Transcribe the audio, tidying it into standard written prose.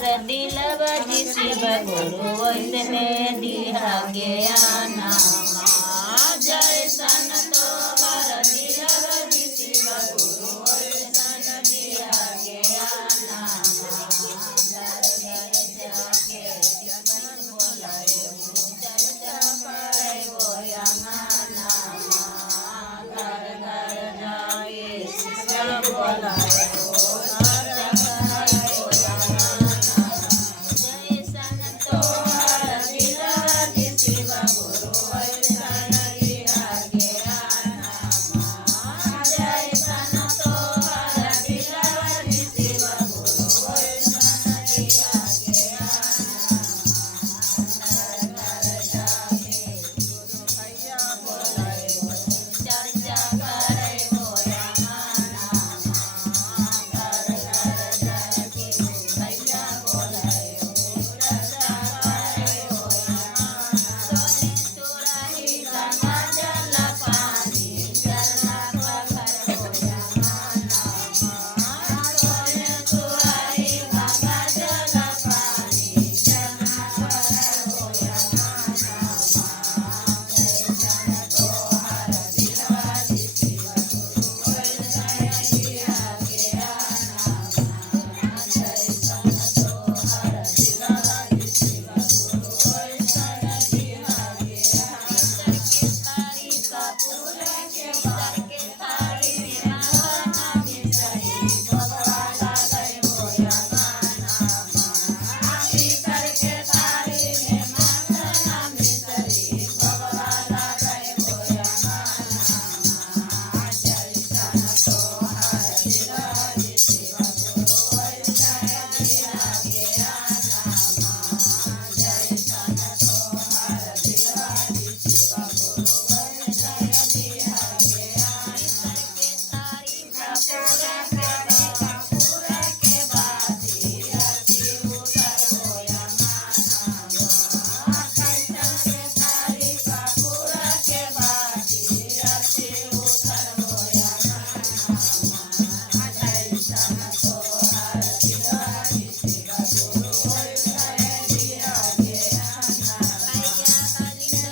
दिलवजी शिव गुरु वैष्णे दिहा गया नामा जय संतो हर दिलवजी शिव गुरु वैष्णे दिहा गया नामा घर घर जाके शिवन बोलाए चल चपाए बोया नामा घर घर जाए शिवन बोलाए